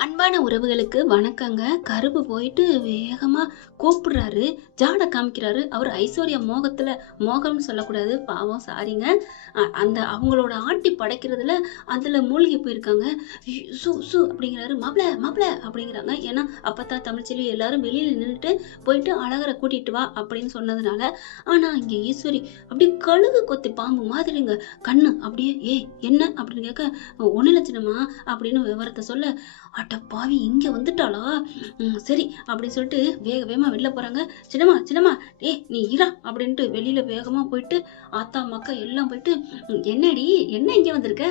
அன்பான உறவுகளுக்கு வணக்கங்க. கருப்பு போயிட்டு வேகமா கூப்பிடுறாரு, ஜாட காமிக்கிறாரு. அவர் ஐஸ்வர்யா மோகத்துல, மோகம்னு சொல்லக்கூடாது, பாவம், சாரிங்க. அந்த அவங்களோட ஆட்டி படைக்கிறதுல அதுல மூழ்கி போயிருக்காங்க. சு சு அப்படிங்கிறாரு. மாப்பிள மாப்பிள அப்படிங்கிறாங்க. ஏன்னா அப்பத்தான் தமிழ்ச்செல்வி எல்லாரும் வெளியில நின்றுட்டு போயிட்டு அழகரை கூட்டிட்டு வா அப்படின்னு சொன்னதுனால. ஆனா இங்க ஈஸ்வரி அப்படியே கழுகு கொத்தி பாம்பு மாதிரிங்க. கண்ணு அப்படியே ஏய் என்ன அப்படின்னு கேட்க, ஒண்ணு லட்சணமா அப்படின்னு விவரத்தை சொல்ல, அட்ட பாவி இங்க வந்துட்டாளா, சரி அப்படின்னு சொல்லிட்டு வேக வேகமா வெளில போறாங்க. சின்னம்மா சின்னம்மா ஏய் நீ இரா அப்படின்ட்டு வெளியில வேகமா போயிட்டு ஆத்தா மக்கா எல்லாம் போயிட்டு, என்னடி என்ன இங்க வந்திருக்க,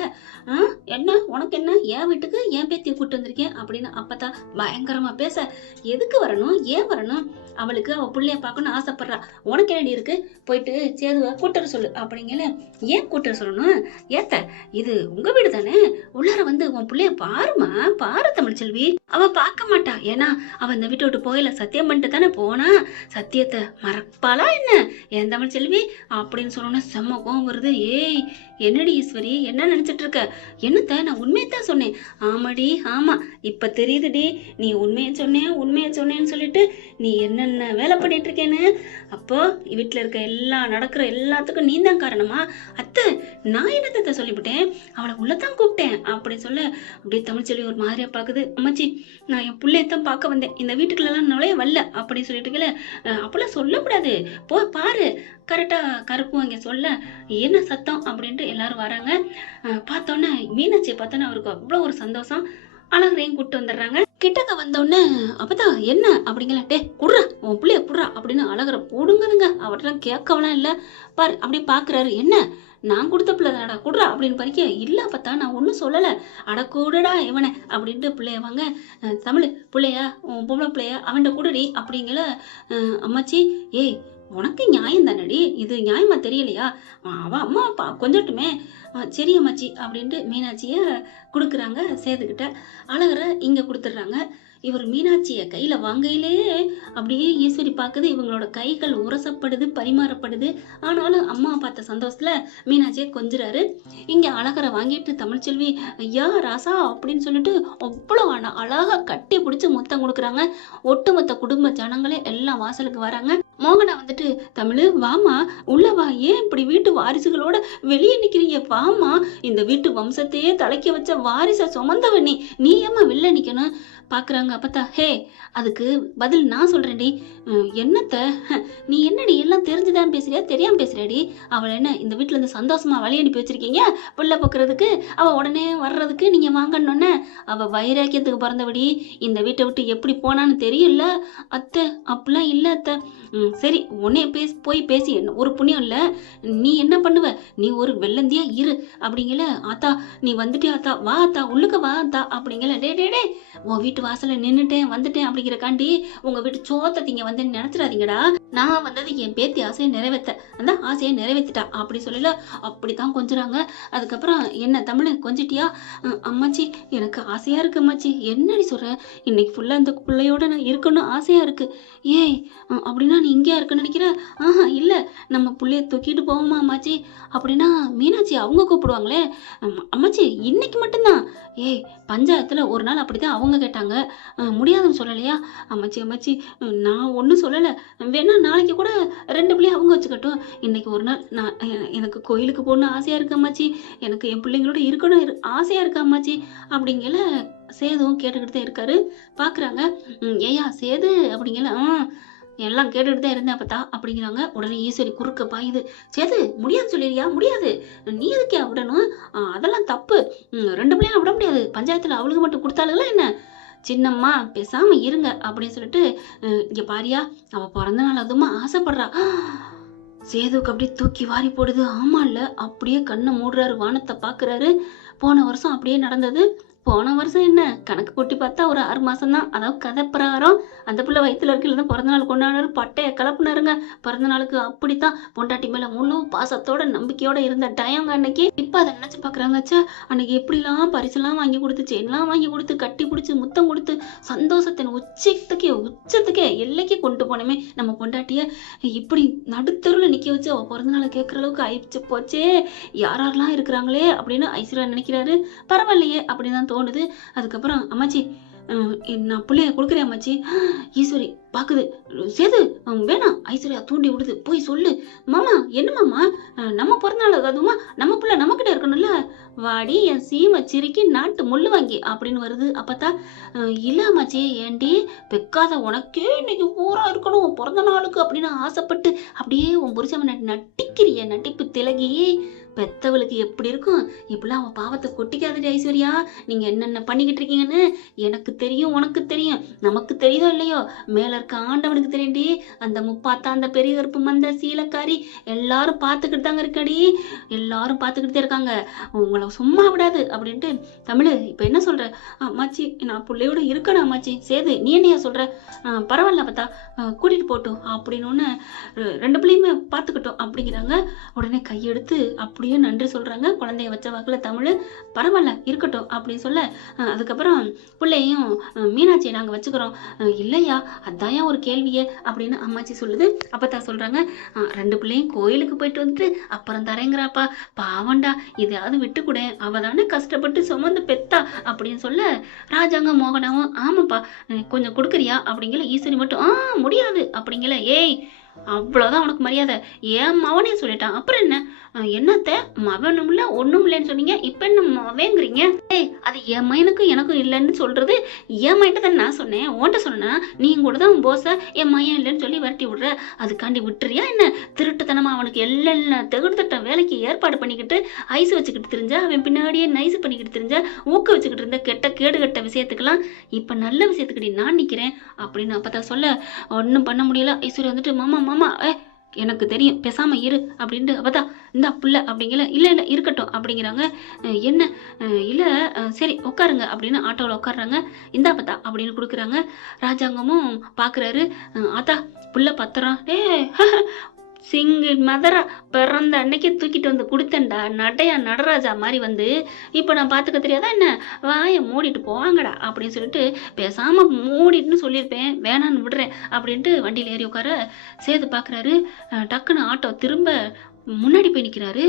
என்ன உனக்கு என்ன, என் வீட்டுக்கு என் பேத்தியை கூட்டு வந்திருக்கேன் அப்படின்னு அப்பதான் பயங்கரமா பேச, எதுக்கு வரணும் ஏன் வரணும், அவளுக்கு அவ பிள்ளைய பார்க்கணும்னு ஆசைப்படுறா, உனக்கு என்னடி இருக்கு, போயிட்டு சேதுவ கூட்டுற சொல்லு அப்படிங்கல. ஏன் கூட்டுற சொல்லணும், ஏத்த இது உங்க வீடு தானே, உள்ளார வந்து உன் பிள்ளைய பாருமா பாரு தமிழ்ச்செல்வி, அவ பார்க்க மாட்டா, ஏன்னா அவ இந்த வீட்டை விட்டு போயில சத்தியம் பண்ணிட்டு தானே போனா, சத்தியத்தை மறப்பாளா என்ன என் தமிழ்ச்செல்வி அப்படின்னு சொன்னோன்னா செம்ம கோவம் வருது. ஏய் என்னடி ஈஸ்வரி என்ன நினைச்சிட்டு இருக்க, என்னத்த நான் உண்மையத்தான் சொன்னேன். ஆமாடி ஆமா இப்ப தெரியுதுடி, நீ உண்மையை சொன்னேன்னு சொல்லிட்டு நீ என்னென்ன வேலை பண்ணிட்டு இருக்கேன்னு. அப்போ வீட்டுல இருக்க நடக்கிற எல்லாத்துக்கும் நீ தான் காரணமா, அத்தை நான் என்னத்த சொல்லிவிட்டேன், அவளை உள்ளதான் கூப்பிட்டேன் அப்படின்னு சொல்ல, அப்படியே தமிழ்ச்செல்வி ஒரு மாதிரியா பாக்குது. அம்மாச்சி நான் என் பிள்ளையத்தான் பார்க்க வந்தேன், இந்த வீட்டுக்குள்ள எல்லாம் நுழைய வரல அப்படின்னு சொல்லிட்டு, அப்பெல்லாம் சொல்லக்கூடாது, போ பாரு கரெக்டா கருப்பு அங்க சொல்ல, என்ன சத்தம் அப்படின்ட்டு எல்லாரும் வராங்க. பார்த்தோன்னே மீனாட்சியை பார்த்தோன்னே அவருக்கு அவ்வளவு ஒரு சந்தோஷம். அழகரையும் கூப்பிட்டு வந்துடுறாங்க. கிட்டக்க வந்தோடனே அப்பதான் என்ன அப்படிங்கல, டே குடுறா உன் பிள்ளைய குடுறா அப்படின்னு அழகரை போடுங்கதுங்க. அவர்லாம் கேட்கவெல்லாம் இல்ல, பாரு அப்படி பாக்குறாரு. என்ன நான் கொடுத்த பிள்ளை தானடா குடுறா அப்படின்னு பறிக்க, இல்ல பார்த்தா நான் ஒன்னும் சொல்லல, அட கூடுடா இவனை அப்படின்ட்டு பிள்ளைய வாங்க, தமிழ் பிள்ளையா உன் பொம்பளை பிள்ளையா அவன்கிட்ட குடுடி அப்படிங்கல. அம்மாச்சி ஏய் உனக்கு நியாயம் தானடி, இது நியாயமா தெரியலையா, அவ அம்மா அப்பா கொஞ்சட்டுமே, சரி அம்மாச்சி அப்படின்ட்டு மீனாட்சிய கொடுக்குறாங்க சேதுக்கிட்ட. அழகரை இங்க கொடுத்துடுறாங்க. இவர் மீனாட்சிய கையில வாங்கையிலே அப்படியே ஈஸ்வரி பாக்குது, இவங்களோட கைகள் உரசப்படுது பரிமாறப்படுது. ஆனாலும் அம்மா பார்த்த சந்தோஷத்துல மீனாட்சியை கொஞ்சுறாரு. இங்க அழகரை வாங்கிட்டு தமிழ்ச்செல்வி ஐயா ராசா அப்படின்னு சொல்லிட்டு அவ்வளவு அழகா கட்டி பிடிச்சு முத்தம் கொடுக்குறாங்க. ஒட்டுமொத்த குடும்ப ஜனங்களே எல்லாம் வாசலுக்கு வராங்க. மோகனா வந்துட்டு, தமிழ் வாமா உள்ள வா, ஏன் இப்படி வீட்டு வாரிசுகளோட வெளியே நிக்கிறீங்க, வாமா, இந்த வீட்டு வம்சத்தையே தலைக்க வச்ச வாரிச சுமந்தவ நீ ஏமா வெளில நிக்கணும் பாக்குறாங்க. அப்பத்தா ஹே அதுக்கு பதில் நான் சொல்றேன்டி, என்னத்த நீ என்னடி எல்லாம் தெரிஞ்சுதான் பேசுறியா தெரியாம பேசுறியாடி, அவளை என்ன இந்த வீட்டுல இருந்து சந்தோஷமா வழி அனுப்பி வச்சிருக்கீங்க புள்ள போக்குறதுக்கு, அவ உடனே வர்றதுக்கு நீங்க வாங்கணும்னு, அவ வைராக்கியத்துக்கு பிறந்தபடி இந்த வீட்டை விட்டு எப்படி போனான்னு தெரியல அத்தை, அப்படிலாம் இல்ல அத்தை, சரி உன்னைய போய் பேசி என்ன ஒரு புண்ணியம் இல்ல, நீ என்ன பண்ணுவ, நீ ஒரு வெள்ளந்தியா இரு அப்படிங்கல. ஆத்தா நீ வந்துட்டே ஆத்தா, வா ஆத்தா உள்ளுக்க வா ஆத்தா அப்படிங்கல. டே உன் வீட்டு வாசல்ல நின்னுட்டேன் வந்துட்டேன் அப்படிங்கிறக்காண்டி உங்க வீட்டு சோத்தை திங்க வந்தேன்னு நினைச்சிடாதீங்கடா, நான் வந்தது என் பேத்தி ஆசையை நிறைவேற்ற, அந்த ஆசையை நிறைவேற்றிட்டா அப்படி சொல்லல. அப்படித்தான் கொஞ்சறாங்க. அதுக்கப்புறம் என்ன தமிழ் கொஞ்சிட்டியா, அம்மாச்சி எனக்கு ஆசையா இருக்கு அம்மாச்சி, என்னடி சொல்ற, இன்னைக்கு ஃபுல்லா இந்த பிள்ளையோட நான் இருக்கணும் ஆசையா இருக்கு. ஏய் அப்படின்னா நீ இங்கேயா இருக்குன்னு நினைக்கிற, இல்ல நம்ம பிள்ளைய தூக்கிட்டு போவோமா அம்மாச்சி அப்படின்னா, மீனாட்சி அவங்க கூப்பிடுவாங்களே அம்மாச்சி இன்னைக்கு மட்டும்தான், ஏய் பஞ்சாயத்துல ஒரு நாள் அப்படித்தான் அவங்க கேட்டாங்க, முடியாதுன்னு சொல்லலையா, அம்மாச்சி நான் ஒன்றும் சொல்லலை, வேணா நாளைக்கு கூட 2 பிள்ளைய அவங்க வச்சுக்கட்டும், இன்னைக்கு ஒரு நாள் நான் எனக்கு கோயிலுக்கு போகணும்னு ஆசையா இருக்கு அம்மாச்சி, எனக்கு என் பிள்ளைங்களோட இருக்கணும் ஆசையா இருக்கு அம்மாச்சி அப்படிங்கல. சேதுவும் கேட்டுக்கிட்டு தான் இருக்காரு. பாக்குறாங்க, ஏயா சேது அப்படிங்கல, எல்லாம் கேட்டுட்டு தான் இருந்தேன் அப்பத்தா அப்படிங்கிறாங்க. உடனே ஈஸ்வரி குறுக்க பாயுது, சேது முடியாது சொல்லிடுறியா, முடியாது, நீ எதுக்கே விடணும், அதெல்லாம் தப்பு, 2 பிள்ளையும் விட முடியாது, பஞ்சாயத்துல அவளுக்கு மட்டும் கொடுத்தாளுங்களா என்ன, சின்னம்மா பேசாம இருங்க அப்படின்னு சொல்லிட்டு, இங்க பாரியா அவ பிறந்த நாள் அதுமா ஆசைப்படுறா. சேதுக்கு அப்படியே தூக்கி வாரி போடுது. ஆமா இல்ல அப்படியே கண்ணை மூடுறாரு, வானத்தை பாக்குறாரு. போன வருஷம் அப்படியே நடந்தது. போன வருஷம் என்ன கணக்கு கூட்டி பார்த்தா ஒரு 6 மாசம் தான், அதாவது கதை பிரகாரம் அந்த பிள்ளை வயிற்றுல இருக்க பிறந்த நாள் கொண்டாடுறாரு, பட்டைய கலப்புனாருங்க பிறந்த நாளுக்கு. அப்படித்தான் பொண்டாட்டி மேல முழு பாசத்தோட நம்பிக்கையோட இருந்த டயங்க அன்னைக்கு. இப்ப அதை நினைச்சு பாக்குறாங்கச்சா, அன்னைக்கு எப்படிலாம் பரிசெல்லாம் வாங்கி கொடுத்து, செயின்லாம் வாங்கி கொடுத்து, கட்டி பிடிச்சி முத்தம் கொடுத்து, சந்தோஷத்தின் உச்சத்துக்கே எல்லைக்கு கொண்டு போனமே நம்ம பொண்டாட்டிய, இப்படி நடுத்தருல நிக்க வச்சு அவ பிறந்த நாளை கேட்கற அளவுக்கு ஆயிடுச்சு போச்சே, யாரெல்லாம் இருக்கிறாங்களே அப்படின்னு ஐஸ்வர்யா நினைக்கிறாரு. பரவாயில்லையே அப்படிதான் தோணுது. அதுக்கப்புறம் அம்மாச்சி நான் பிள்ளைய கொடுக்குறேன் அம்மாச்சி. ஈஸ்வரி பாக்குது. சேது வேணாம். ஐஸ்வர்யா தூண்டி விடுது. போய் சொல்லு. மாமா என்ன மாமா, நம்ம பிறந்தநாள் அதுமா நம்ம பிள்ளை நம்ம கிட்ட இருக்கணும்ல. வாடி என் சீமை சிரிக்கி நாட்டு முள்ளு வாங்கி அப்படின்னு வருது. அப்பத்தா இல்ல அம்மாச்சி, ஏண்டி பெக்காத உனக்கே இன்னைக்கு பூரா இருக்கணும் உன் பிறந்த நாளுக்கு அப்படின்னு ஆசைப்பட்டு அப்படியே உன் புருஷன் நட்டிக்கிறிய நட்டிப்பு திலகி. பெத்தவளுக்கு எப்படி இருக்கும். இப்பெல்லாம் அவன் பாவத்தை கொட்டிக்காதடி ஐஸ்வர்யா. நீங்க என்னென்ன பண்ணிக்கிட்டு இருக்கீங்கன்னு எனக்கு தெரியும், உனக்கு தெரியும், நமக்கு தெரியுதோ இல்லையோ, மேல இருக்க ஆண்டவனுக்கு தெரியும்டி. அந்த முப்பாத்தா, அந்த பெரிய கருப்பு மந்த சீலக்காரி எல்லாரும் பார்த்துக்கிட்டு தாங்க இருக்கடி. எல்லாரும் பார்த்துக்கிட்டு இருக்காங்க. உங்களை சும்மா விடாது அப்படின்ட்டு. தமிழ் இப்ப என்ன சொல்ற? அம்மாச்சி நான் பிள்ளையோட இருக்கணும் அம்மாச்சி. சேது நீ என்னையா சொல்ற? பரவாயில்ல பார்த்தா கூட்டிட்டு போட்டோம் அப்படின்னு ரெண்டு பிள்ளையுமே பார்த்துக்கிட்டோம் அப்படிங்கிறாங்க. உடனே கையெடுத்து அப்படியே நன்றி சொல்றாங்க. குழந்தைய வச்ச வாக்குல தமிழ் பரவாயில்ல இருக்கட்டும் அப்படின்னு சொல்ல, அதுக்கப்புறம் பிள்ளையும் மீனாட்சியை நாங்க வச்சுக்கிறோம். இல்லையா அதான் ஒரு கேள்வியே அப்படின்னு அம்மாச்சி சொல்லுது. அப்பதான் சொல்றாங்க, ரெண்டு பிள்ளையும் கோயிலுக்கு போயிட்டு வந்துட்டு அப்புறம் தரேங்கிறாப்பா. பாவண்டா, இதையாவது விட்டு கூட, அவ தானே கஷ்டப்பட்டு சுமந்து பெத்தா அப்படின்னு சொல்ல, ராஜாங்க மோகனாவும் ஆமாப்பா கொஞ்சம் கொடுக்குறியா அப்படிங்கல. ஈஸ்வரி மட்டும் முடியாது அப்படிங்கல. ஏய் அவ்வளவுதான் உனக்கு மரியாதை. ஏன் மவனே சொல்லிட்டான் அப்புறம் என்ன? என்னத்த மவனும் இல்ல ஒண்ணும் இல்லைன்னு சொன்னீங்க, இப்ப என்ன மவேங்கிறீங்க? ஏய் அது என் மையனுக்கும் எனக்கும் இல்லைன்னு சொல்றது என் மையட்ட தான் நான் சொன்னேன். உன்ட்ட சொன்னா நீ கூட தான் போச என் மையம் இல்லைன்னு சொல்லி விரட்டி விடுற. அதுக்காண்டி விட்டுறியா என்ன? திருட்டுத்தனமா அவனுக்கு எல்லாம் தெகுடுத்தட்ட வேலைக்கு ஏற்பாடு பண்ணிக்கிட்டு ஐஸ் வச்சுக்கிட்டு தெரிஞ்ச, அவன் பின்னாடியே நைஸ் பண்ணிக்கிட்டு தெரிஞ்ச, ஊக்க வச்சுக்கிட்டு இருந்த கேடு கட்ட விஷயத்துக்கெல்லாம் இப்ப நல்ல விஷயத்துக்கு நான் நிக்கிறேன் அப்படின்னு அப்பதான் சொல்ல, ஒன்னும் பண்ண முடியல. ஐஸ்வர்யா வந்துட்டு மாமா மாமா எனக்கு தெரியும் பேசாம இரு அப்படின்ட்டு. அப்பதான் இந்த புள்ள அப்படிங்கல. இல்ல இல்ல இருக்கட்டும் அப்படிங்கிறாங்க. என்ன இல்ல சரி உட்காருங்க அப்படின்னு ஆட்டோவில் உட்காடுறாங்க. இந்தா பத்தா அப்படின்னு கொடுக்குறாங்க. ராஜாங்கமும் பாக்குறாரு. ஆத்தா புள்ள பத்திரம். சிங்கிள் மதரா பிறந்த அன்னைக்கு தூக்கிட்டு வந்து கொடுத்தேன்டா. நடையா நடராஜா மாதிரி வந்து இப்போ நான் பார்த்துக்க தெரியாதா என்ன? வாயை மூடிட்டு போவாங்கடா அப்படின்னு சொல்லிட்டு பேசாம மூடிட்டுன்னு சொல்லியிருப்பேன், வேணான்னு விடுறேன் அப்படின்ட்டு வண்டியில் ஏறி உட்கார. சேது பார்க்குறாரு. டக்குன்னு ஆட்டோ திரும்ப முன்னாடி போய் நிற்கிறாரு.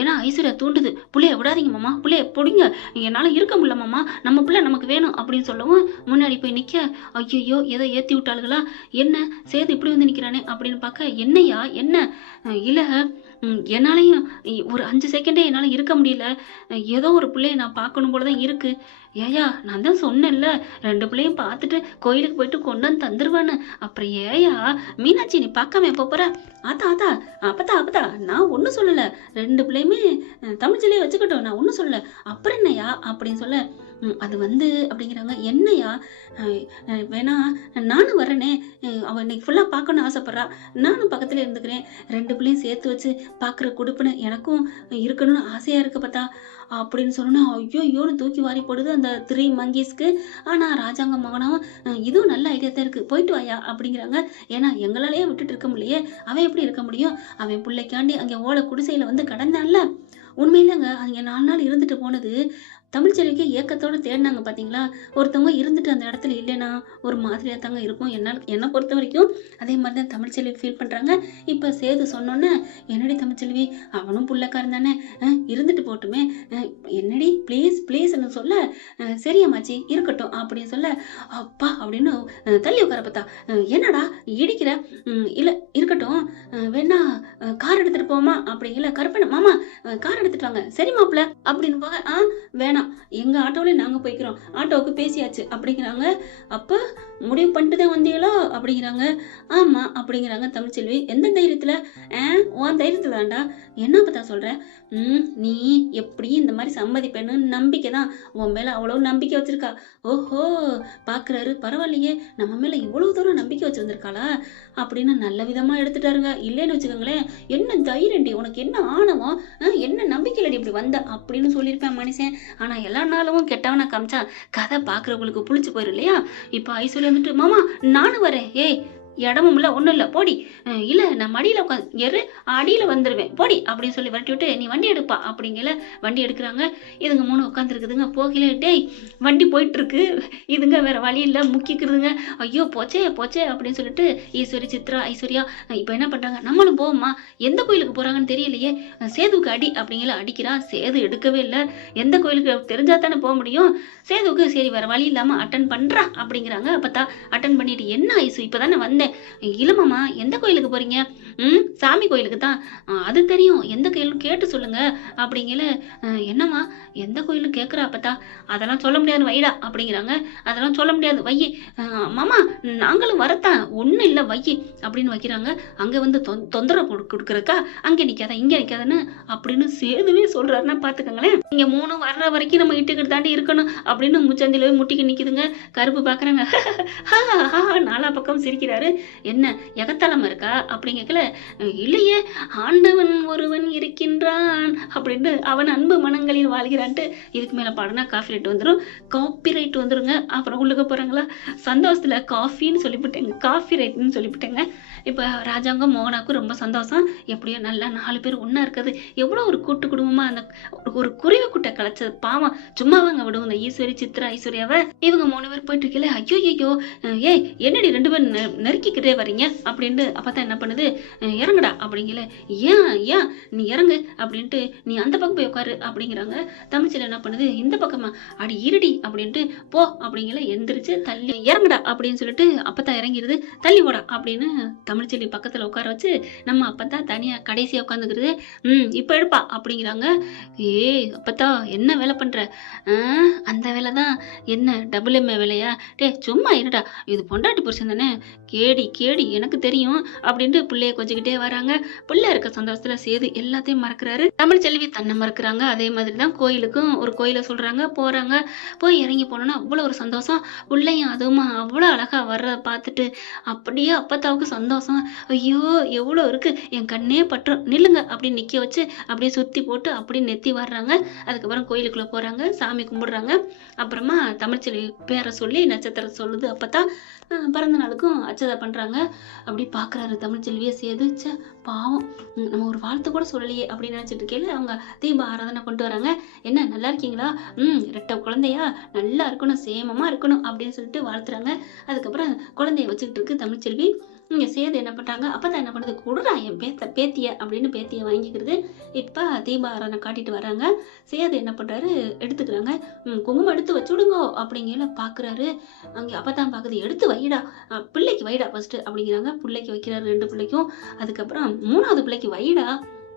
ஏன்னா ஐஸ்வர்யா தூண்டுது, புள்ளைய விடாதீங்க மாமா, புள்ளைய பிடிங்க, என்னால இருக்க முடியல மாமா, நம்ம பிள்ளை நமக்கு வேணும் அப்படின்னு சொல்லவும் முன்னாடி போய் நிற்க, ஐயோ ஏதோ ஏற்றி விட்டாளுகளா என்ன? சேது இப்படி வந்து நிற்கிறானே அப்படின்னு பார்க்க, என்னையா என்ன? இல்லை என்னாலையும் ஒரு 5 செகண்டே என்னால் இருக்க முடியல. ஏதோ ஒரு பிள்ளைய நான் பார்க்கணும் போலதான் இருக்கு. ஏயா நான் தான் சொன்னேன்ல, 2 பிள்ளையும் பார்த்துட்டு கோயிலுக்கு போயிட்டு கொண்டு வந்து தந்துருவான்னு. அப்புறம் ஏயா மீனாட்சி நீ பார்க்காம எப்போ போற? ஆத்தா அப்பத்தா நான் ஒன்றும் சொல்லலை. 2 பிள்ளையுமே தமிழ்ச்சிலேயே வச்சுக்கட்டும், நான் ஒன்றும் சொல்லலை. அப்புறம் என்னையா அப்படின்னு சொல்ல, அது வந்து அப்படிங்கிறாங்க. என்னையா வேணா நானும் வரேனே, அவன் இன்னைக்கு ஃபுல்லாக பார்க்கணும்னு ஆசைப்பட்றா, நானும் பக்கத்தில் இருந்துக்கிறேன். 2 பிள்ளையும் சேர்த்து வச்சு பார்க்குற கொடுப்புன்னு எனக்கும் இருக்கணும்னு ஆசையாக இருக்கு பார்த்தா அப்படின்னு சொன்னா, ஐயோன்னு தூக்கி வாரி போடுது அந்த 3 மங்கீஸ்க்கு. ஆனால் ராஜாங்க மகனாவும் இதுவும் நல்ல ஐடியா தான் இருக்குது, போயிட்டு வாயா அப்படிங்கிறாங்க. ஏன்னா எங்களாலேயே விட்டுட்டு இருக்க முடியலையே, அவன் எப்படி இருக்க முடியும்? அவன் பிள்ளைக்காண்டி அங்கே ஓலை குடிசையில் வந்து கடந்தான்ல. உண்மையிலங்க அங்கே 4 நாள் இருந்துட்டு போனது தமிழ்ச்செல்விக்கு ஏக்கத்தோட தேடினாங்க பார்த்தீங்களா. ஒருத்தவங்க இருந்துட்டு அந்த இடத்துல இல்லைன்னா ஒரு மாதிரியாக தாங்க இருக்கும். என்னை பொறுத்த வரைக்கும் அதே மாதிரி தான் தமிழ்ச்செல்வி ஃபீல் பண்ணுறாங்க. இப்போ சேது சொன்னோன்னே, என்னடி தமிழ்ச்செல்வி அவனும் புள்ளக்காரன் தானே, இருந்துட்டு போட்டுமே, என்னடி ப்ளீஸ்ன்னு சொல்ல, சரியம்மாச்சி இருக்கட்டும் அப்படின்னு சொல்ல, அப்பா அப்படின்னு தள்ளி உட்கார பார்த்தா, என்னடா இடிக்கிற? இல்லை இருக்கட்டும், வேணா கார் எடுத்துட்டு போமா அப்படிங்கல. கருப்பண்ண மாமா கார் எடுத்துட்டு வாங்க. சரி மாப்பிள்ள அப்படின்னு போக, வேணாம் எங்க ஆட்டோவில நாங்க போய்க்கிறோம், ஆட்டோவுக்கு பேசியாச்சு அப்படிங்கிறாங்க. அப்ப முடிவு பண்ணிட்டு தான் வந்தீங்களோ அப்படிங்கிறாங்க. ஆமா அப்படிங்கிறாங்க தமிழ்ச்செல்வி. எந்த தைரியத்துல? உன் தைரியத்துல தான்டா. என்ன பத்தா சொல்ற? நீ எப்படி இந்த மாதிரி சம்மதிப்பேன்னு நம்பிக்கை தான், உன் மேல அவ்வளவு நம்பிக்கை வச்சிருக்கா. ஓஹோ பாக்குறாரு, பரவாயில்லையே நம்ம மேல இவ்வளவு தூரம் நம்பிக்கை வச்சிருந்திருக்காளா அப்படின்னு நல்ல விதமா எடுத்துட்டாருங்க. இல்லைன்னு வச்சுக்கோங்களேன், என்ன தைரியண்டி உனக்கு, என்ன ஆணவம், என்ன நம்பிக்கையிலடி இப்படி வந்த அப்படின்னு சொல்லியிருப்பேன் மனுஷன். ஆனா எல்லா நாளும் கெட்டவனை காமிச்சா கதை பாக்குறவங்களுக்கு புளிச்சு போயிரு இல்லையா. இப்ப ஐஸ்வர்யா வந்துட்டு, மாமா நானும் வரேன். ஏய் இடமும் இல்ல ஒண்ணும் இல்ல போடி. இல்ல நான் மடியில உட்காந்து அடியில வந்துருவேன் போடி அப்படின்னு சொல்லி விரட்டி விட்டு நீ வண்டி எடுப்பா அப்படிங்கல. வண்டி எடுக்கிறாங்க. இதுங்க 3 உட்காந்துருக்குதுங்க. போகல டேய் வண்டி போயிட்டு இருக்கு, இதுங்க வேற வழி இல்ல முக்கிக்குதுங்க. ஐயோ போச்சே போச்சே அப்படின்னு சொல்லிட்டு ஈஸ்வரி, சித்ரா, ஐஸ்வர்யா இப்ப என்ன பண்றாங்க, நம்மளும் போவோமா, எந்த கோயிலுக்கு போறாங்கன்னு தெரியலையே, சேதுவுக்கு அடி அப்படிங்கல. அடிக்கிறா. சேது எடுக்கவே இல்லை. எந்த கோயிலுக்கு தெரிஞ்சா தானே போக முடியும். சேதுவுக்கு சரி வேற வழி இல்லாம அட்டன் பண்றா அப்படிங்கிறாங்க. அப்பதான் அட்டன் பண்ணிட்டு என்ன ஐசு இப்பதானே வந்தேன். இல்லமாமா எந்த கோயிலுக்கு போறீங்க. சாமி கோயிலுக்கு தான். அது தெரியும், எந்த கோயிலும் கேட்டு சொல்லுங்க அப்படிங்கல. என்னம்மா எந்த கோயிலும் கேட்குறா அப்பத்தா. அதெல்லாம் சொல்ல முடியாது வைடா அப்படிங்கிறாங்க. அதெல்லாம் சொல்ல முடியாது வையி. மாமா நாங்களும் வரத்தான், ஒன்றும் இல்லை வையி அப்படின்னு வைக்கிறாங்க. அங்கே வந்து தொந்தரவு கொடுக்குறக்கா அங்கே நிற்காத இங்கே நிற்காதன்னு அப்படின்னு சேதுவே சொல்றாருன்னா பார்த்துக்கங்களேன். இங்கே 3 வர்ற வரைக்கும் நம்ம இட்டுக்கிட்டு தாண்டி இருக்கணும் அப்படின்னு முச்சந்தில முட்டிக்கு நிற்குதுங்க. கருப்பு பார்க்குறாங்க. நாலா பக்கம் சிரிக்கிறாரு. என்ன எகத்தளம் இருக்கா அப்படிங்கல. இல்லையே, ஆண்டவன் ஒருவன் இருக்கின்றான் அப்படின்னு அவன் அன்பு மனங்களில் வாழ்கிறான்ட்டு இதுக்கு மேல பாடினா காஃபி ரைட் வந்துருங்க. அப்புறம் உள்ளுக்க போறாங்களா சந்தோஷத்துல காஃபின்னு சொல்லிவிட்டேங்க, காஃபி ரைட்னு சொல்லிவிட்டேங்க. இப்ப ராஜாங்கம் மோகனாக்கும் ரொம்ப சந்தோஷம். எப்படியோ நல்லா 4 பேர் ஒன்னா இருக்குது. எவ்வளவு ஒரு கூட்டு குடும்பமா அந்த ஒரு குருவி குட்டை கலைச்சது பாவம் சும்மாவாங்க விடுவோம். இந்த ஈஸ்வரி, சித்ரா, ஐஸ்வர்யாவை இவங்க 3 பேர் போயிட்டு இருக்கல. ஐயோ ஏய் என்னடி 2 பேர் நெருக்கிக்கிட்டே வரீங்க அப்படின்ட்டு அப்பதான் என்ன பண்ணுது, இறங்குடா அப்படிங்கல. ஏன் நீ இறங்கு அப்படின்ட்டு நீ அந்த பக்கம் போய் உட்காரு அப்படிங்கிறாங்க. தமிழ்ச்செல்வி என்ன பண்ணுது, இந்த பக்கமா அடி இருடி அப்படின்ட்டு போ அப்படிங்கல. எந்திரிச்சு தள்ளி இறங்குடா அப்படின்னு சொல்லிட்டு அப்பதான் இறங்கிடுது. தள்ளி போடா அப்படின்னு தமிழ்ச்செல்வி பக்கத்துல உட்கார வச்சு நம்ம அப்பதான் தனியா கடைசியா உட்காந்துக்கிறது. இப்ப எடுப்பா அப்படிங்கிறாங்க. அப்பத்தா என்ன வேலை பண்ற. அந்த வேலை தான். என்ன டபுள் எம்ஏ வேலையா. டே சும்மா இருடா, இது பொண்டாட்டி புருஷன் தானே, கேடி எனக்கு தெரியும் அப்படின்ட்டு பிள்ளைய கொஞ்சிக்கிட்டே வராங்க. பிள்ளை இருக்க சந்தோஷத்துல சேது எல்லாத்தையும் மறக்கிறாரு. தமிழ்ச்செல்வி தன்னை மறக்கிறாங்க. அதே மாதிரி தான் கோயிலுக்கும் ஒரு கோயிலை சொல்றாங்க. போறாங்க. போய் இறங்கி போனோன்னா அவ்வளோ ஒரு சந்தோஷம். பிள்ளையும் அதுவும் அவ்வளோ அழகா வர்றத பார்த்துட்டு அப்படியே அப்பத்தாவுக்கு சந்தோஷம். ஐயோ எவ்வளோ இருக்கு, என் கண்ணே பற்றும், நில்லுங்க அப்படின்னு நிக்க வச்சு அப்படியே சுத்தி போட்டு அப்படியே நெத்தி வர்றாங்க. அதுக்கப்புறம் கோயிலுக்குள்ள போறாங்க, சாமி கும்பிடுறாங்க. அப்புறமா தமிழ்ச்செல்வி பேரை சொல்லி நட்சத்திரம் சொல்லுது. அப்பதான் பிறந்த நாளுக்கும் அச்சதை பண்றாங்க. அப்படி பாக்குறாரு தமிழ்ச்செல்வியை சேது. பாவம் நம்ம ஒரு வாழ்த்து கூட சொல்லலையே அப்படின்னு நினைச்சிட்டு இருக்கேன். அவங்க தீப ஆராதனை கொண்டு வராங்க. என்ன நல்லா இருக்கீங்களா, ரெட்டை குழந்தையா, நல்லா இருக்கணும், சேமமா இருக்கணும் அப்படின்னு சொல்லிட்டு வாழ்த்துறாங்க. அதுக்கப்புறம் குழந்தைய வச்சுக்கிட்டு இருக்கு தமிழ்ச்செல்வி. இங்க சேது என்ன பண்றாங்க, அப்பதான் என்ன பண்ணுது, கொடுறா என் பேத்திய அப்படின்னு பேத்திய வாங்கிக்கிறது. இப்ப தீபாராதனை காட்டிட்டு வராங்க. சேது என்ன பண்றாரு, எடுத்துக்கிறாங்க. குங்குமம் எடுத்து வச்சு விடுங்கோ அப்படிங்கல பாக்குறாரு. அங்க அப்பதான் பாக்குது, எடுத்து வைடா, பிள்ளைக்கு வைடா ஃபர்ஸ்ட் அப்படிங்கிறாங்க. பிள்ளைக்கு வைக்கிறாரு 2 பிள்ளைக்கும். அதுக்கப்புறம் 3வது பிள்ளைக்கு வைடா.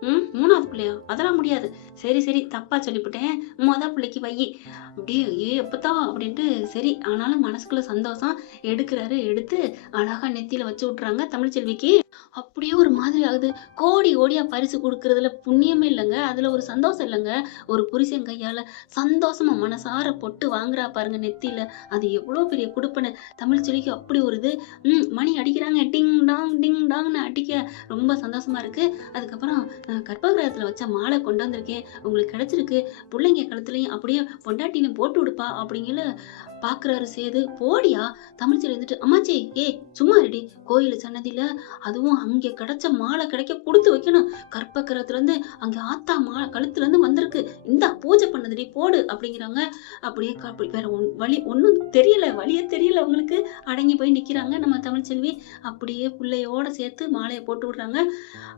3வது பிள்ளையா, அதெல்லாம் முடியாது. சரி தப்பா சொல்லிவிட்டேன், பிள்ளைக்கு வை அப்படியே. எப்பதான் அப்படின்ட்டு சரி. ஆனாலும் மனசுக்குள்ள சந்தோஷம். எடுக்கிறாரு. எடுத்து அழகா நெத்தியில வச்சு விட்டுறாங்க தமிழ்ச்செல்விக்கு. அப்படியே ஒரு மாதிரி ஆகுது. கோடியா பரிசு கொடுக்கறதுல புண்ணியமே இல்லைங்க, அதுல ஒரு சந்தோஷம் இல்லைங்க. ஒரு புருஷன் கையால சந்தோஷமா மனசார பொட்டு வாங்குறா பாருங்க நெத்தியில, அது எவ்வளவு பெரிய குடுப்பனை. தமிழ்ச்செல்விக்கு அப்படி ஒரு இது. மணி அடிக்கிறாங்க, டிங் டாங்னு அடிக்க ரொம்ப சந்தோஷமா இருக்கு. அதுக்கப்புறம் கர்ப்பகிரகத்துல வச்ச மாலை கொண்டு வந்திருக்கேன், உங்களுக்கு கிடைச்சிருக்கு, பிள்ளைங்க கழுத்துலயும் அப்படியே பொண்டாட்டின்னு போட்டு விடுப்பா அப்படிங்கல பாக்குறாரு சேது. போடியா. தமிழ்ச்செல்வி வந்துட்டு, அம்மாச்சி சும்மா ரெடி, கோயில் சன்னதியில அதுவும் அங்கே கிடைச்ச மாலை கிடைக்க கொடுத்து வைக்கணும். கற்பகிரகத்துல இருந்து அங்க ஆத்தா மாலை கழுத்துல இருந்து வந்திருக்கு, இந்த பூஜை பண்ணதுடி போடு அப்படிங்கிறாங்க. அப்படியே வேற வழி ஒன்னும் தெரியல, வழியே தெரியல அவங்களுக்கு. அடங்கி போய் நிக்கிறாங்க நம்ம தமிழ்ச்செல்வி. அப்படியே பிள்ளையோட சேர்த்து மாலையை போட்டு விடுறாங்க.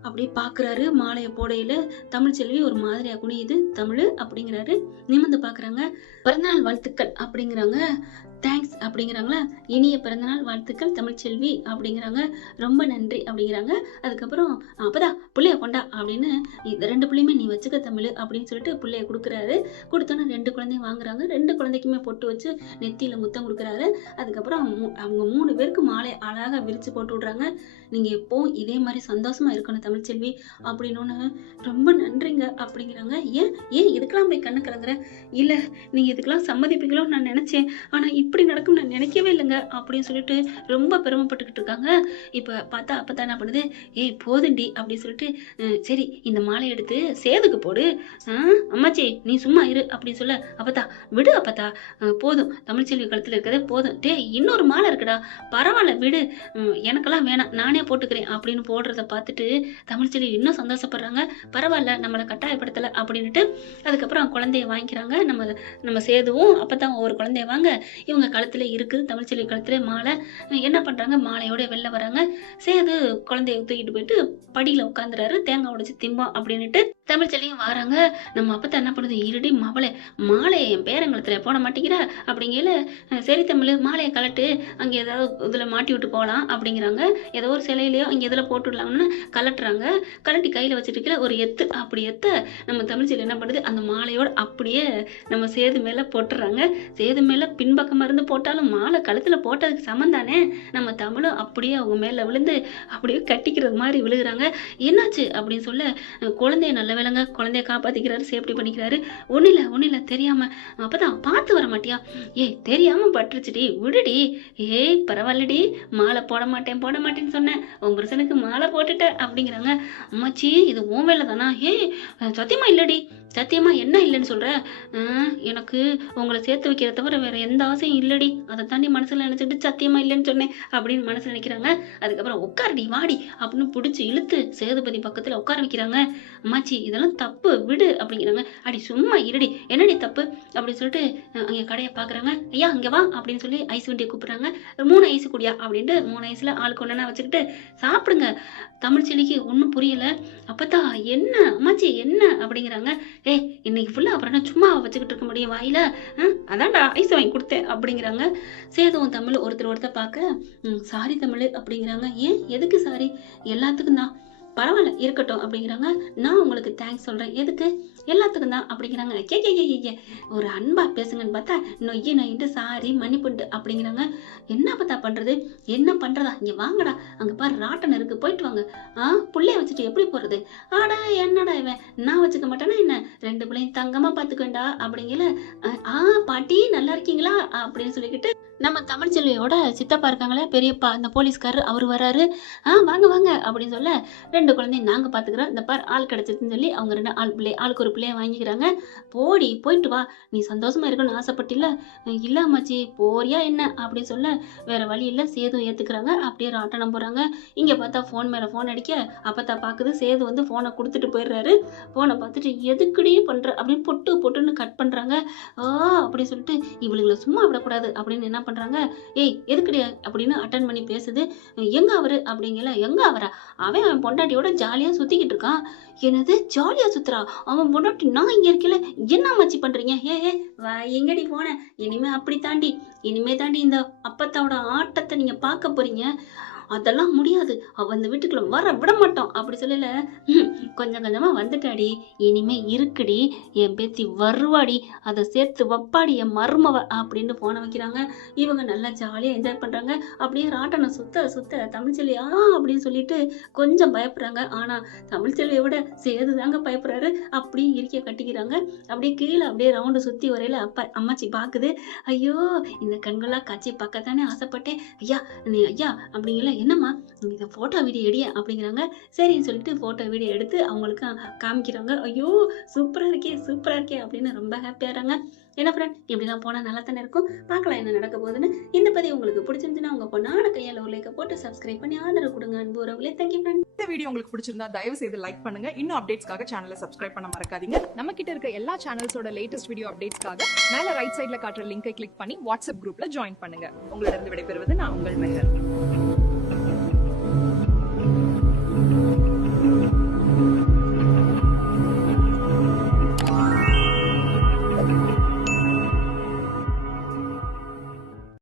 அப்படியே பாக்குறாரு. மாலையை போடையில தமிழ்ச்செல்வி ஒரு மாதிரியா குனியுது. தமிழ் அப்படிங்கிறாரு. நிமிர்ந்து பாக்குறாங்க. பிறந்தநாள் வாழ்த்துக்கள் அப்படிங்கிறாங்க. தேங்க்ஸ் அப்படிங்கிறாங்களா. இனிய பிறந்தநாள் வாழ்த்துக்கள் தமிழ்ச்செல்வி அப்படிங்கிறாங்க. ரொம்ப நன்றி அப்படிங்கிறாங்க. அதுக்கப்புறம் அப்பதான் பிள்ளைய கொண்டா அப்படின்னு, 2 பிள்ளையுமே நீ வச்சுக்க தமிழ் அப்படின்னு சொல்லிட்டு பிள்ளைய கொடுக்குறாரு. கொடுத்தோன்னா 2 குழந்தையும் வாங்குறாங்க. 2 குழந்தைக்குமே பொட்டு வச்சு நெத்தியில முத்தம் கொடுக்குறாரு. அதுக்கப்புறம் அவங்க 3 பேருக்கு மாலை அழகா விரிச்சு போட்டு விடுறாங்க. நீங்க எப்பவும் இதே மாதிரி சந்தோஷமா இருக்கணும் தமிழ்ச்செல்வி அப்படின்னு. ரொம்ப நன்றிங்க அப்படிங்கிறாங்க. ஏன் இதுக்கெல்லாம் போய் கண்ணு கலங்குற, இல்ல நீங்க இதுக்கெல்லாம் சம்மதிப்பீங்களோ நான் நினைச்சேன், ஆனா இப்படி நடக்கும் நான் நினைக்கவே இல்லைங்க அப்படின்னு சொல்லிட்டு ரொம்ப பெருமைப்பட்டுக்கிட்டு இருக்காங்க. இப்போ பார்த்தா அப்பதான் என்ன பண்ணுது, ஏய் போதுண்டி அப்படின்னு சொல்லிட்டு சரி இந்த மாலை எடுத்து சேதுக்கு போடு, அம்மாச்சி நீ சும்மா இரு அப்படின்னு சொல்ல, அப்பத்தா விடு அப்பத்தா, போதும் தமிழ்ச்செல்வி கழுத்துல இருக்கதே போதும், டே இன்னொரு மாலை இருக்குடா பரவாயில்ல விடு, எனக்கெல்லாம் வேணாம் நானே போட்டுக்கிறேன் அப்படின்னு போடுறத பார்த்துட்டு தமிழ்ச்செல்வி இன்னும் சந்தோஷப்படுறாங்க. பரவாயில்ல நம்மளை கட்டாயப்படுத்தலை அப்படின்ட்டு அதுக்கப்புறம் குழந்தைய வாங்கிக்கிறாங்க. நம்ம சேதுவும் அப்பதான் ஒவ்வொரு குழந்தைய வாங்க, இவங்க கழுத்துல இருக்குது தமிழ்ச்செல்வி கழுத்துல மாலை. என்ன பண்றாங்க, மாலையோட வெளில வராங்க. சேது குழந்தைய தூக்கிட்டு போயிட்டு படியில உட்காந்துறாரு, தேங்காய் உடைச்சு திம்போம் அப்படின்னுட்டு தமிழ்ச்செல்வியும் வராங்க. நம்ம அப்பத்தான் என்ன பண்ணுது, இருடி மவளை மாலையை என் பேரங்கலத்துல போட மாட்டேங்கிற அப்படிங்கல, சரி தமிழ் மாலையை கலட்டு, அங்க ஏதாவது இதுல மாட்டி விட்டு போகலாம் அப்படிங்கிறாங்க. ஏதோ ஒரு சிலையிலையோ அங்க எதுல போட்டு விடலாம்னு கலட்டுறாங்க. கலட்டி கையில வச்சுட்டு ஒரு எத்து அப்படி எத்த நம்ம தமிழ்ச்செல்வி என்ன பண்ணுது, அந்த மாலையோட அப்படியே நம்ம சேது மேல போட்டுறாங்க. சேது மேல பின்பக்கமா இருந்து போட்டாலும் மாலை கழுத்துல போட்டதுக்கு சமம் தானே. நம்ம தமிழும் அப்படியே அவங்க மேல விழுந்து அப்படியே கட்டிக்கிறது மாதிரி விழுகிறாங்க. என்னாச்சு அப்படின்னு சொல்ல, குழந்தைய நல்ல வேலைங்க குழந்தைய காப்பாத்திக்கிறாரு, சேஃப்டி பண்ணிக்கிறாரு. ஒன்னும் இல்ல தெரியாம, அப்பதான் பார்த்து வர மாட்டியா, ஏய் தெரியாம பட்டுருச்சுடி விடுடி, ஏய் பரவாயில்லடி மாலை போட மாட்டேன்னு சொன்னேன், உன் புருஷனுக்கு மாலை போட்டுட்ட அப்படிங்கிறாங்க. அம்மாச்சி இது உன் வேலை தானா, ஏய் சத்தியமா இல்லடி, சத்தியமா என்ன இல்லைன்னு சொல்ற, எனக்கு உங்களை சேர்த்து வைக்கிற தவிர வேற எந்த ஆசையும் இல்லடி, அதை தாண்டி மனசுல நினைச்சிட்டு சத்தியமா இல்லைன்னு சொன்னேன் அப்படின்னு மனசுல நினைக்கிறாங்க. அதுக்கப்புறம் உட்காரடி வாடி அப்படின்னு பிடிச்சி இழுத்து சேதுபதி பக்கத்துல உட்கார வைக்கிறாங்க. அம்மாச்சி இதெல்லாம் தப்பு விடு அப்படிங்கிறாங்க. அடி சும்மா இருடி என்னடி தப்பு அப்படின்னு சொல்லிட்டு அங்க கடையை பாக்குறாங்க. ஐயா இங்க வா அப்படின்னு சொல்லி ஐஸ் வண்டியை கூப்பிடுறாங்க. 3 ஐஸ் குடியா அப்படின்ட்டு 3 ஐஸ்ல ஆளுக்கு ஒன்னா வச்சுக்கிட்டு சாப்பிடுங்க. தமிழ்ச்செல்விக்கு ஒன்றும் புரியல. அப்பதான் என்ன அம்மாச்சி என்ன அப்படிங்கிறாங்க. ஏய் இன்னைக்கு ஃபுல்லா அப்புறம் சும்மா வச்சுக்கிட்டு இருக்க முடியும் வாயில, அதான்டா ஐஸ் வாங்கி கொடுத்தேன் அப்படிங்கிறாங்க. சேதுவும் தமிழ் ஒருத்தர் பார்க்க சாரி தமிழ் அப்படிங்கிறாங்க. ஏன் எதுக்கு சாரி, எல்லாத்துக்கும் தான், பரவாயில்ல இருக்கட்டும் அப்படிங்கிறாங்க. நான் உங்களுக்கு தேங்க்ஸ் சொல்றேன், எதுக்கு, எல்லாத்துக்கும் தான் அப்படிங்கிறாங்க. கே ஒரு அன்பா பேசுங்கன்னு பார்த்தா நொய்யிட்டு சாரி மன்னிப்புண்டு அப்படிங்கிறாங்க. என்ன பார்த்தா பண்றது, என்ன பண்றதா, இங்க வாங்கடா அங்க பாரு ராட்டன் இருக்கு போயிட்டு வாங்க. புள்ளைய வச்சுட்டு எப்படி போறது, ஆடா என்னடா இவன் நான் வச்சுக்க மாட்டேன்னா என்ன, 2 பிள்ளையும் தங்கமா பாத்துக்கண்டா அப்படிங்கல. பாட்டி நல்லா இருக்கீங்களா அப்படின்னு சொல்லிக்கிட்டு நம்ம தமிழ்ச்செல்வியோட சித்தப்பா இருக்காங்களே பெரியப்பா அந்த போலீஸ்காரர் அவர் வராரு. வாங்க வாங்க அப்படின்னு சொல்ல, 2 குழந்தையும் நாங்க பாத்துக்கிறோம், இந்த பார் ஆள் கிடைச்சதுன்னு சொல்லி அவங்க 2 ஆளுக்கு ஒரு பிள்ளைய வாங்கிக்கிறாங்க. போடி போயிட்டு வா, நீ சந்தோஷமா இருக்கணும்னு ஆசைப்பட்டில, இல்ல அம்மாச்சி போறியா என்ன அப்படின்னு சொல்ல, வேற வழி இல்ல சேது ஏத்துக்கிறாங்க. அப்படியே ராட்டனம் போறாங்க. இங்க பார்த்தா போன் மேல போன் அடிக்க அப்பத்தா பாக்குது, சேது வந்து போனை கொடுத்துட்டு போயிடுறாரு. போனை பார்த்துட்டு எதுக்குடி பண்ற அப்படின்னு பொட்டுன்னு கட் பண்றாங்க. அப்படின்னு சொல்லிட்டு இவளுகளை சும்மா விடக்கூடாது அப்படின்னு என்ன பண்றாங்க, ஏய் எதுக்குடி அப்படின்னு அட்டன் பண்ணி பேசுது. எங்க அவரு அப்படிங்கல, எங்க அவரா, அவன் பொண்டாட்டியோட ஜாலியா சுத்திக்கிட்டு இருக்கான். என்னது ஜாலியா சுத்துறா, அவன் பொண்டாட்டி நான் இங்க இருக்கல, என்ன மச்சி பண்றீங்க, ஏ எங்கடி போன, இனிமே தாண்டி இந்த அப்பத்தாவோட ஆட்டத்தை நீங்க பார்க்க போறீங்க, அதெல்லாம் முடியாது, அவ இந்த வீட்டுக்குள்ள வர விட மாட்டோம் அப்படி சொல்லல. கொஞ்சம் கொஞ்சமா வந்துட்டாடி, இனிமே இருக்குடி, என் பேத்தி வருவாடி, அதை சேர்த்து வப்பாடி என் மருமவ அப்படின்னு போன வைக்கிறாங்க. இவங்க நல்லா ஜாலியா என்ஜாய் பண்றாங்க. அப்படியே ராட்டனை சுத்த தமிழ்ச்செல்வி அப்படின்னு சொல்லிட்டு கொஞ்சம் பயப்படுறாங்க. ஆனா தமிழ்ச்செல்வியை விட சேது தாங்க பயப்படுறாரு. அப்படியே இருக்க கட்டிக்கிறாங்க. அப்படியே கீழே அப்படியே ரவுண்டு சுத்தி வரையில அம்மாச்சி பாக்குது. ஐயோ இந்த கண்கள்லாம் காட்சி பார்க்கத்தானே ஆசைப்பட்டேன், ஐயா அப்படிங்கல, என்னம்மா இதை போட்டோ வீடியோ எடிய அப்படிங்கிறாங்க. சரின்னு சொல்லிட்டு போட்டோ வீடியோ எடுத்து அவங்களுக்கு காமிக்கிறாங்க. ஐயோ சூப்பரா இருக்கே அப்படின்னு ரொம்ப ஹாப்பியாறாங்க. என்ன ஃப்ரெண்ட் இப்படிலாம் போனா நல்லா தானே இருக்கும். பார்க்கலாம் என்ன நடக்க போகுதுன்னு. இந்த பதிவு உங்களுக்கு பிடிச்சிருந்துச்சுன்னா உங்க பொண்ணான கையால ஒரு லைக்கை போட்டு சப்ஸ்கிரைப் பண்ணி ஆதரவு கொடுங்க அன்பு உறவுகளே. Thank you friend. இந்த வீடியோ உங்களுக்கு பிடிச்சிருந்தா தயவு செய்து லைக் பண்ணுங்க. இன்னும் அப்டேட்ஸ்க்காக சேனலை சப்ஸ்கிரைப் பண்ண மறக்காதீங்க. நம்ம கிட்ட இருக்க எல்லா சேனல்ஸோட லேட்டஸ்ட் வீடியோ அப்டேட்ஸ்க்காக மேல ரைட் சைட்ல காட்டுற லிங்கை கிளிக் பண்ணி வாட்ஸ்அப் குரூப்ல ஜாயின் பண்ணுங்க. உங்களிடம் விடைபெறுவது நான் உங்கள் மெஹர்.